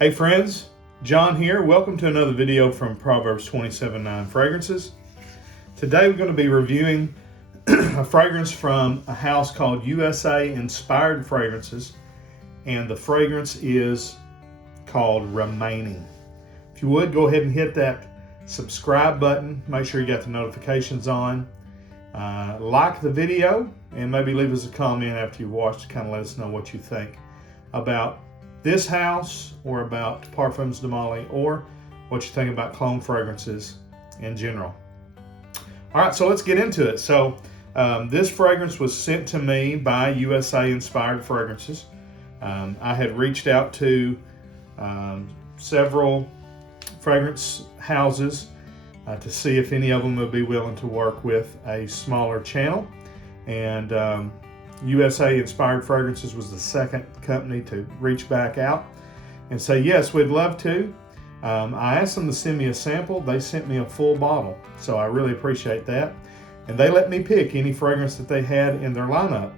Hey friends, John here. Welcome to another video from Proverbs 27:9 Fragrances. Today we're going to be reviewing a fragrance from a house called USA Inspired Fragrances, and the fragrance is called Remaining. If you would, go ahead and hit that subscribe button. Make sure you got the notifications on. Like the video and maybe leave us a comment after you've watched to kind of let us know what you think about this house or about Parfums de Mali, or what you think about cologne fragrances in general. All right, so let's get into it. So this fragrance was sent to me by USA Inspired Fragrances. I had reached out to several fragrance houses to see if any of them would be willing to work with a smaller channel. And USA Inspired Fragrances was the second company to reach back out and say, yes, we'd love to. I asked them to send me a sample. They sent me a full bottle, so I really appreciate that. And they let me pick any fragrance that they had in their lineup.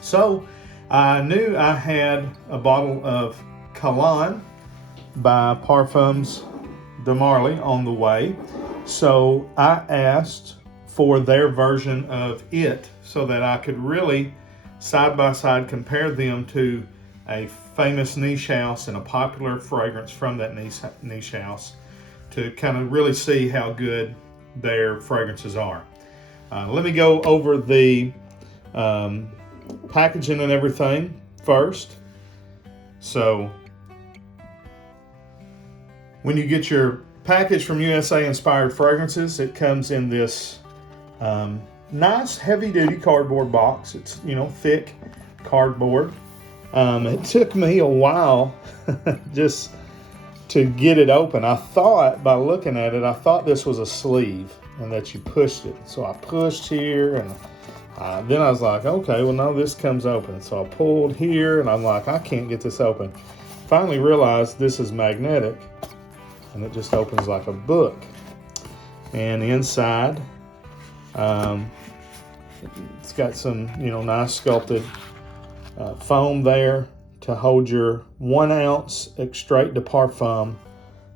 So I knew I had a bottle of Kalan by Parfums de Mali on the way. So I asked for their version of it so that I could really side by side compare them to a famous niche house and a popular fragrance from that niche house to kind of really see how good their fragrances are. Let me go over the packaging and everything first. So when you get your package from USA Inspired Fragrances, it comes in this nice heavy-duty cardboard box. It's, thick cardboard. It took me a while just to get it open. I thought, by looking at it, I thought this was a sleeve and that you pushed it. So I pushed here, and then I was like, okay, well, no, this comes open. So I pulled here, and I'm like, I can't get this open. Finally realized this is magnetic, and it just opens like a book. And inside, it's got some, nice sculpted foam there to hold your 1 ounce extrait de parfum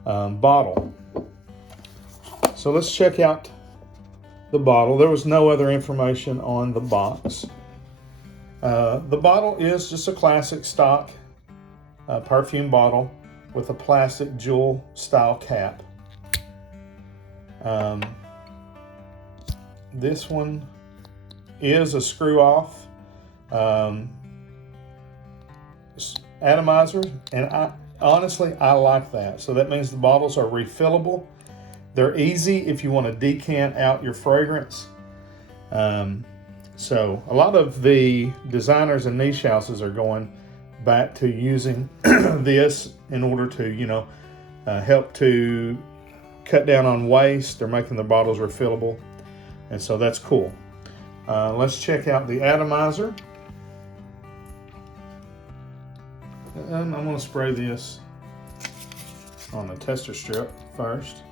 bottle. So let's check out the bottle. There was no other information on the box. The bottle is just a classic stock perfume bottle with a plastic jewel style cap. This one is a screw off atomizer, and I like that. So that means the bottles are refillable. They're easy if you want to decant out your fragrance. So a lot of the designers and niche houses are going back to using this in order to, help to cut down on waste. They're making their bottles refillable, and so that's cool. Let's check out the atomizer. I'm going to spray this on the tester strip first.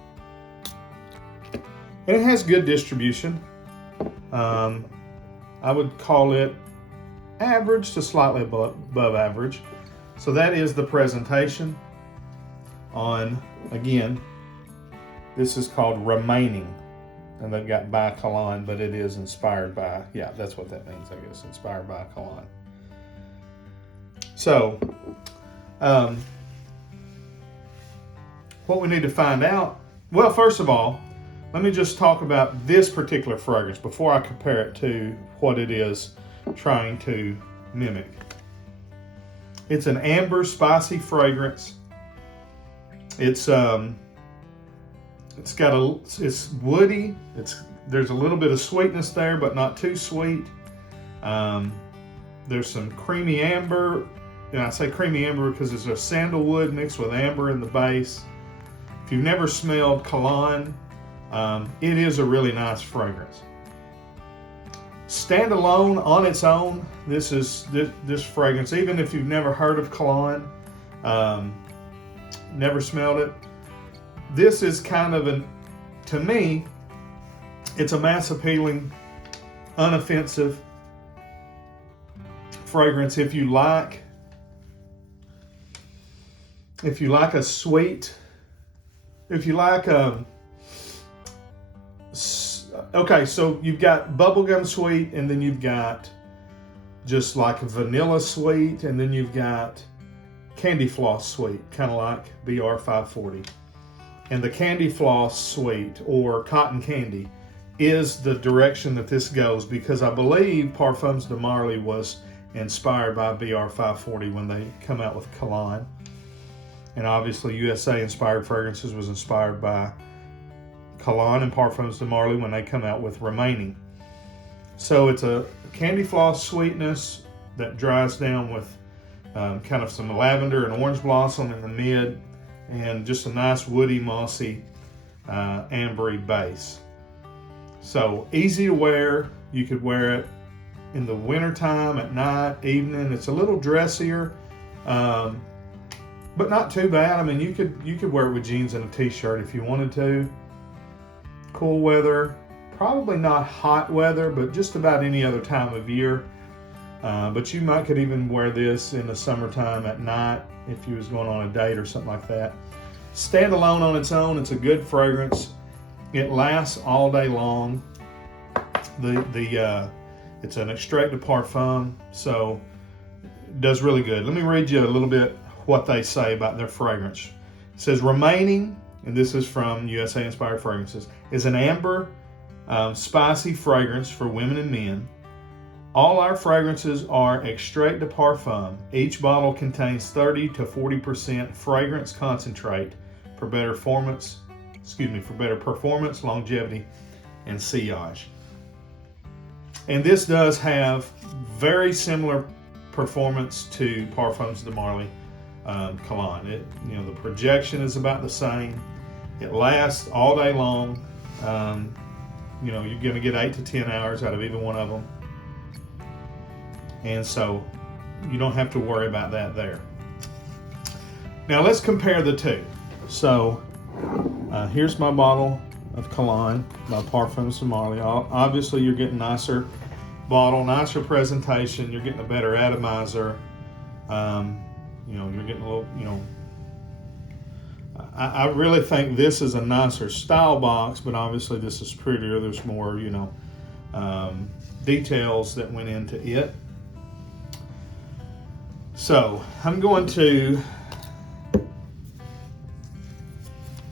And it has good distribution. I would call it average to slightly above average. So that is the presentation on, again, this is called Remaining. And they've got by Kalan, but it is inspired by, yeah, that's what that means, I guess, inspired by Kalan. So, what we need to find out, well, first of all, let me just talk about this particular fragrance before I compare it to what it is trying to mimic. It's an amber spicy fragrance. It's woody. There's a little bit of sweetness there, but not too sweet. There's some creamy amber, and I say creamy amber because there's a sandalwood mixed with amber in the base. If you've never smelled Kalan, it is a really nice fragrance. Standalone on its own, this fragrance, even if you've never heard of Kalan, never smelled it, this is kind of to me, it's a mass appealing, unoffensive fragrance. If you like if you like a sweet, if you like okay, so you've got bubblegum sweet, and then you've got just like a vanilla sweet, and then you've got candy floss sweet, kind of like BR 540. And the candy floss sweet, or cotton candy, is the direction that this goes, because I believe Parfums de Marly was inspired by BR 540 when they come out with Kalan. And obviously USA Inspired Fragrances was inspired by Kalan and Parfums de Marly when they come out with Remaining. So it's a candy floss sweetness that dries down with kind of some lavender and orange blossom in the mid, and just a nice woody, mossy, ambery base. So easy to wear. You could wear it in the wintertime, at night, evening. It's a little dressier, but not too bad. I mean, you could wear it with jeans and a t-shirt if you wanted to. Cool weather, probably not hot weather, but just about any other time of year. But you could even wear this in the summertime at night if you was going on a date or something like that. Stand alone on its own, it's a good fragrance. It lasts all day long. It's an extrait de parfum, so it does really good. Let me read you a little bit what they say about their fragrance. It says, Remaining, and this is from USA Inspired Fragrances, is an amber, spicy fragrance for women and men. All our fragrances are extrait de parfum. Each bottle contains 30 to 40% fragrance concentrate for better performance, longevity, and sillage. And this does have very similar performance to Parfums de Marly Kalan. The projection is about the same. It lasts all day long. You're going to get 8 to 10 hours out of either one of them. And so you don't have to worry about that there. Now let's compare the two. So here's my bottle of Kalan by Parfums de Marly. Obviously you're getting nicer bottle, nicer presentation. You're getting a better atomizer. You're getting a little, I really think this is a nicer style box, but obviously this is prettier. There's more, details that went into it. So I'm going to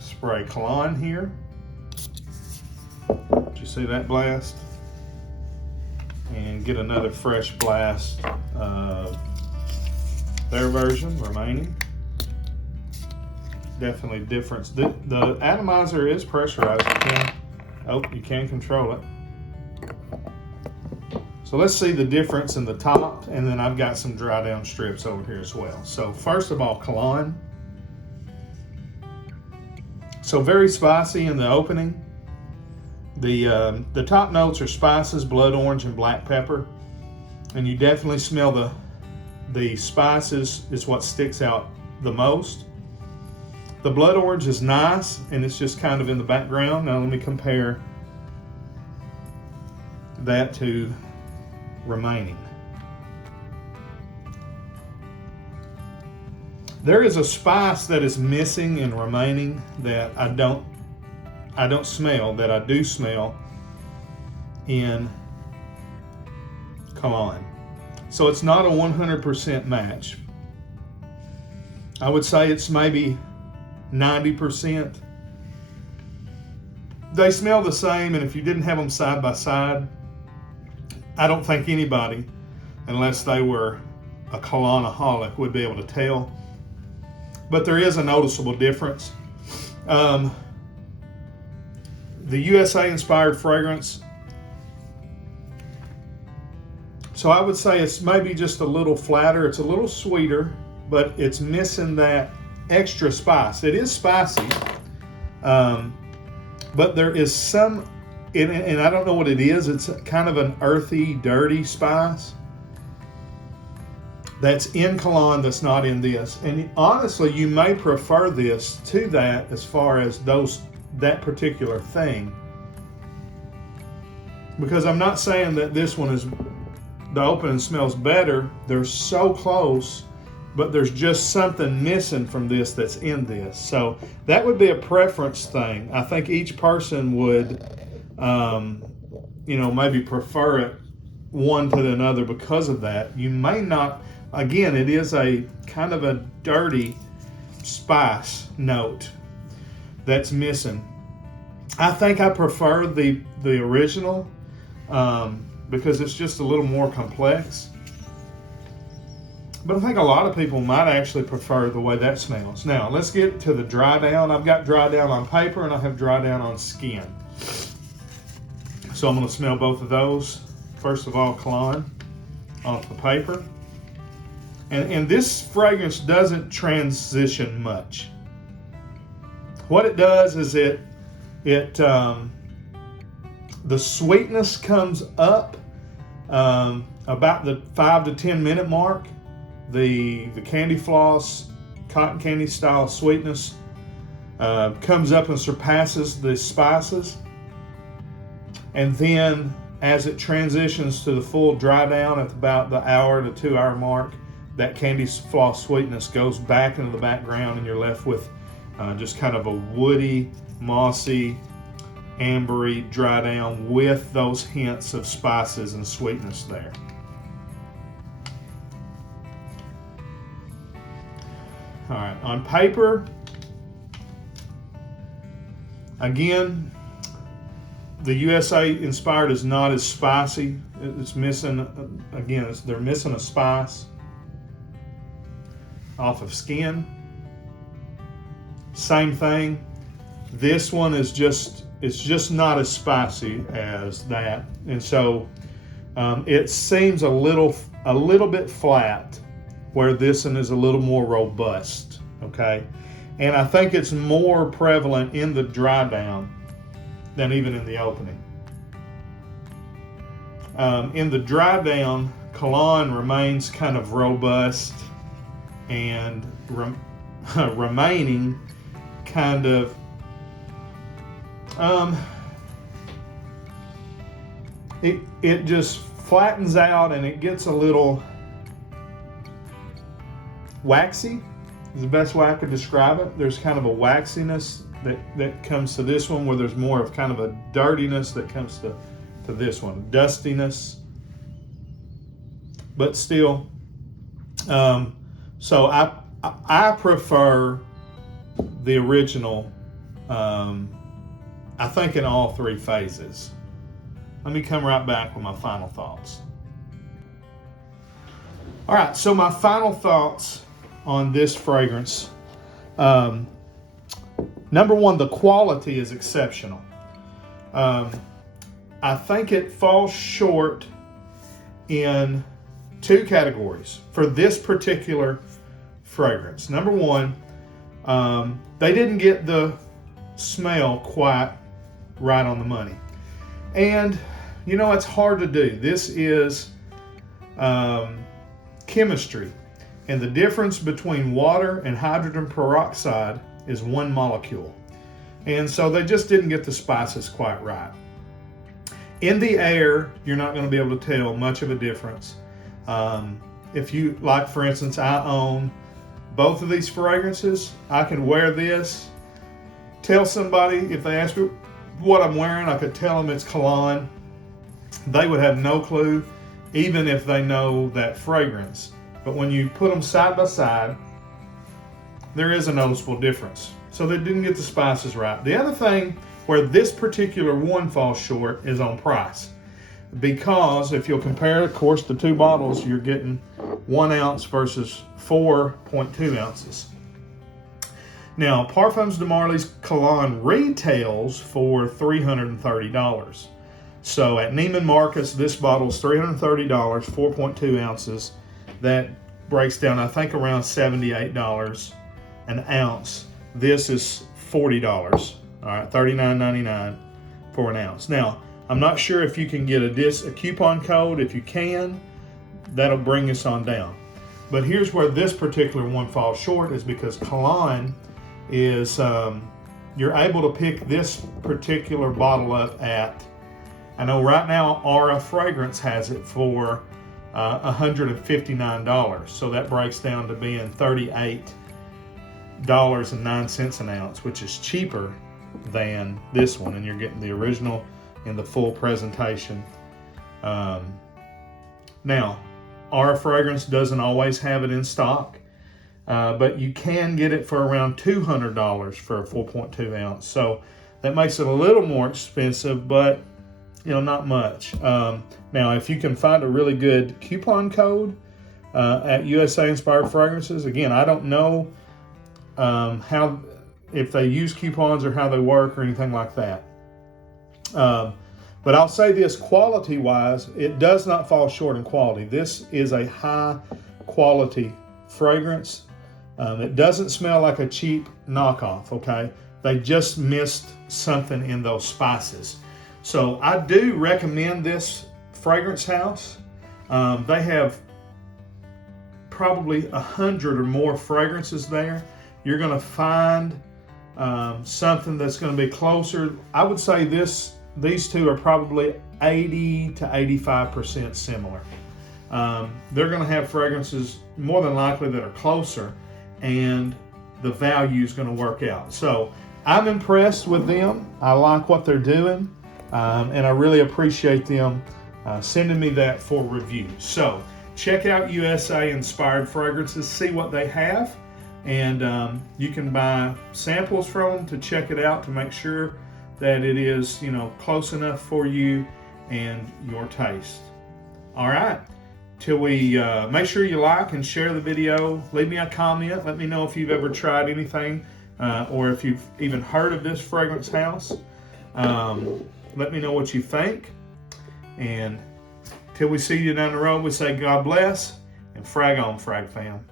spray Kalan here. Did you see that blast? And get another fresh blast of their version, Remaining. Definitely difference. The atomizer is pressurized. You can control it. So let's see the difference in the top, and then I've got some dry down strips over here as well. So first of all, Kalan. So very spicy in the opening. The top notes are spices, blood orange, and black pepper, and you definitely smell the spices is what sticks out the most. The blood orange is nice, and it's just kind of in the background. Now let me compare that to Remaining. There is a spice that is missing in Remaining that I don't smell, that I do smell in Kalan. So it's not a 100% match. I would say it's maybe 90%. They smell the same, and if you didn't have them side by side, I don't think anybody, unless they were a Kalanaholic, would be able to tell. But there is a noticeable difference. The USA inspired fragrance, so I would say it's maybe just a little flatter. It's a little sweeter, but it's missing that extra spice. It is spicy, but there is some, and I don't know what it is. It's kind of an earthy, dirty spice that's in Kalan that's not in this. And honestly, you may prefer this to that as far as that particular thing, because I'm not saying that this one is, the opening smells better. They're so close but there's just something missing from this that's in this. So that would be a preference thing. I think each person would, maybe prefer it one to another because of that. You may not, again, it is a kind of a dirty spice note that's missing. I think I prefer the original because it's just a little more complex. But I think a lot of people might actually prefer the way that smells. Now, let's get to the dry down. I've got dry down on paper and I have dry down on skin. So I'm going to smell both of those. First of all, Kalan off the paper. And this fragrance doesn't transition much. What it does is the sweetness comes up about the 5 to 10 minute mark. The candy floss, cotton candy style sweetness comes up and surpasses the spices. And then as it transitions to the full dry down at about the hour to 2 hour mark, that candy floss sweetness goes back into the background and you're left with just kind of a woody, mossy, ambery dry down with those hints of spices and sweetness there. All right, on paper, again, the USA Inspired is not as spicy. It's missing, they're missing a spice off of skin. Same thing. This one is just not as spicy as that, and so it seems a little bit flat, where this one is a little more robust. Okay, and I think it's more prevalent in the dry down than even in the opening. In the dry down, Kalan remains kind of robust and remaining kind of it just flattens out and it gets a little waxy is the best way I could describe it. There's kind of a waxiness that comes to this one, where there's more of kind of a dirtiness that comes to this one, dustiness, but still. So I prefer the original, I think in all three phases. Let me come right back with my final thoughts. All right, so my final thoughts on this fragrance. Number one, the quality is exceptional. I think it falls short in two categories for this particular fragrance. Number one, they didn't get the smell quite right on the money. And, it's hard to do. This is chemistry. And the difference between water and hydrogen peroxide is one molecule. And so they just didn't get the spices quite right. In the air, you're not going to be able to tell much of a difference. If you, like for instance, I own both of these fragrances. I can wear this, tell somebody, if they ask me what I'm wearing, I could tell them it's Kalan. They would have no clue, even if they know that fragrance. But when you put them side by side, there is a noticeable difference. So they didn't get the spices right. The other thing where this particular one falls short is on price. Because if you'll compare, of course, the two bottles, you're getting 1 ounce versus 4.2 ounces. Now, Parfums de Marly's Kalan retails for $330. So at Neiman Marcus, this bottle is $330, 4.2 ounces. That breaks down, I think, around $78 an ounce. This is $40, all right, $39.99 for an ounce. Now, I'm not sure if you can get a coupon code. If you can, that'll bring us on down. But here's where this particular one falls short, is because Kalan is, you're able to pick this particular bottle up at, I know right now Aura Fragrance has it for $159. So that breaks down to being $38.09 an ounce, which is cheaper than this one, and you're getting the original in the full presentation. Now, our fragrance doesn't always have it in stock, but you can get it for around $200 for a 4.2 ounce. So that makes it a little more expensive, but not much. Now, if you can find a really good coupon code at USA Inspired Fragrances, again, I don't know if they use coupons or how they work or anything like that. But I'll say this, quality-wise, it does not fall short in quality. This is a high-quality fragrance. It doesn't smell like a cheap knockoff, okay? They just missed something in those spices. So I do recommend this fragrance house. They have probably 100 or more fragrances there. You're going to find something that's going to be closer. I would say these two are probably 80 to 85% similar. They're going to have fragrances more than likely that are closer, and the value is going to work out. So I'm impressed with them. I like what they're doing, and I really appreciate them sending me that for review. So check out USA Inspired Fragrances, see what they have, and you can buy samples from them to check it out to make sure that it is, close enough for you and your taste. All right. Till we make sure you like and share the video. Leave me a comment. Let me know if you've ever tried anything or if you've even heard of this fragrance house. Let me know what you think. And till we see you down the road, we say God bless and frag on, frag fam.